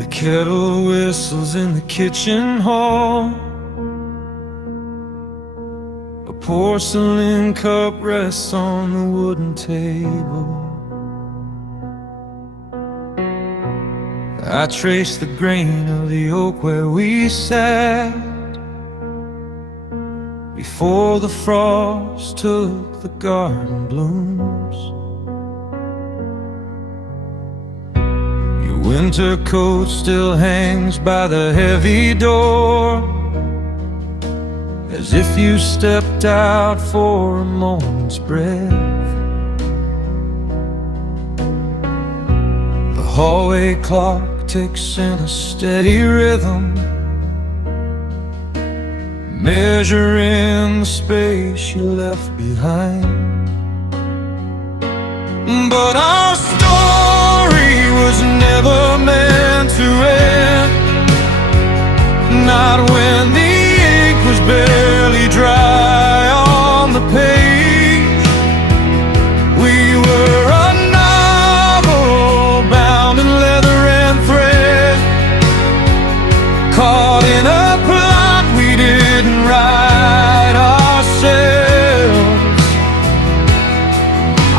The kettle whistles in the kitchen hall. A porcelain cup rests on the wooden table. I trace the grain of the oak where we sat before the frost took the garden blooms. Your winter coat still hangs by the heavy door, as if you stepped out for a moment's breath. The hallway clock ticks in a steady rhythm, measuring the space you left behind. But our story was never meant to end, not when the ink was barely dry on the page. We were a novel bound in leather and thread, caught in a plot we didn't write ourselves.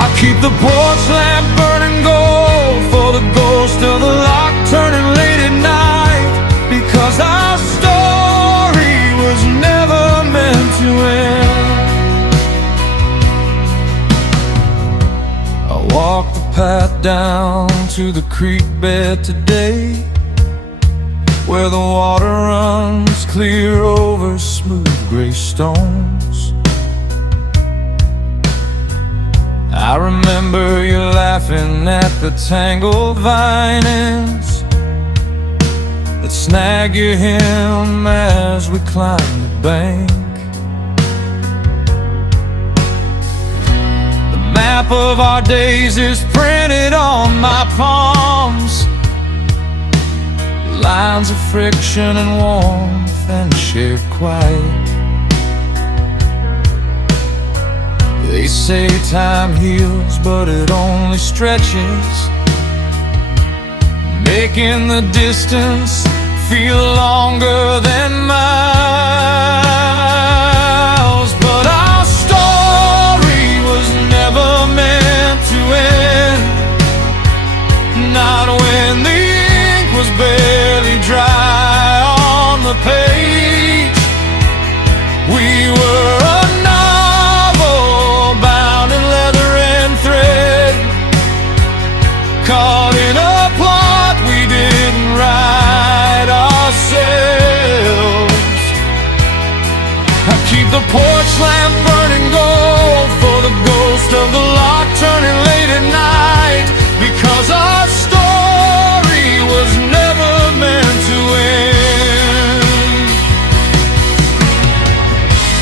I keep the porch lamp burning gold for the ghost of the lock turning late at night, because our story was never meant to end. I walk the path down to the creek bed today, where the water runs clear over smooth gray stones. I remember you laughing at the tangled vinings that snag your hem as we climb the bank. The map of our days is printed on my palms, lines of friction and warmth and shared quiet. They say time heals, but it only stretches, making the distance feel longer than miles. But our story was never meant to end, not when the ink was barely dry on the page. We were a novel bound in leather and thread, caught in a plot we didn't write ourselves. I keep the porch lamp burning gold for the ghost of the lock turning late at night, because our story was never meant to end.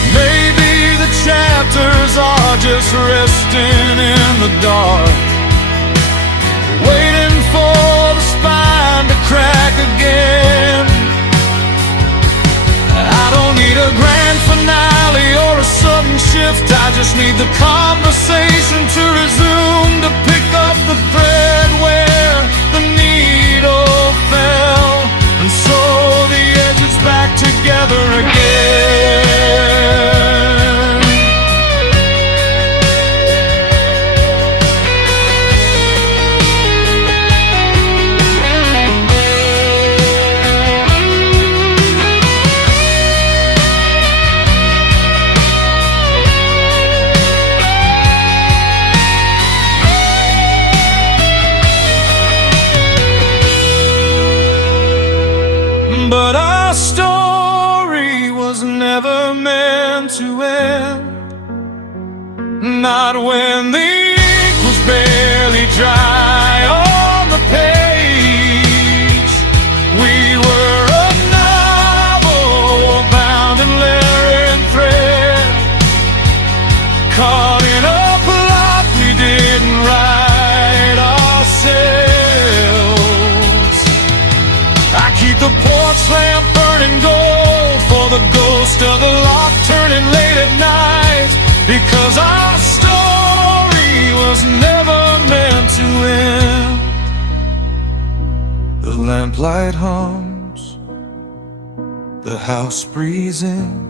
Maybe the chapters are just resting in the dark, waiting for the spine to crack again. I don't need a grand finale or a sudden shift, I just need the conversation to resume, to pick up the thread where the needle fell, and sew the edges back together again. But our story was never meant to end, not when the ink was barely dry on the page. We were a novel bound in leather and thread, caught in a plot we didn't write ourselves. I keep the porch lamp burning gold for the ghost of the lock turning late at night, because our story was never meant to end. The lamplight hums, the house breathes in.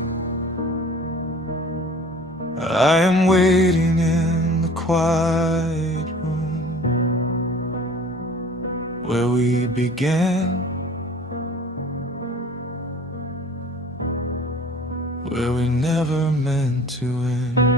I am waiting in the quiet room where we began, where we never meant to end.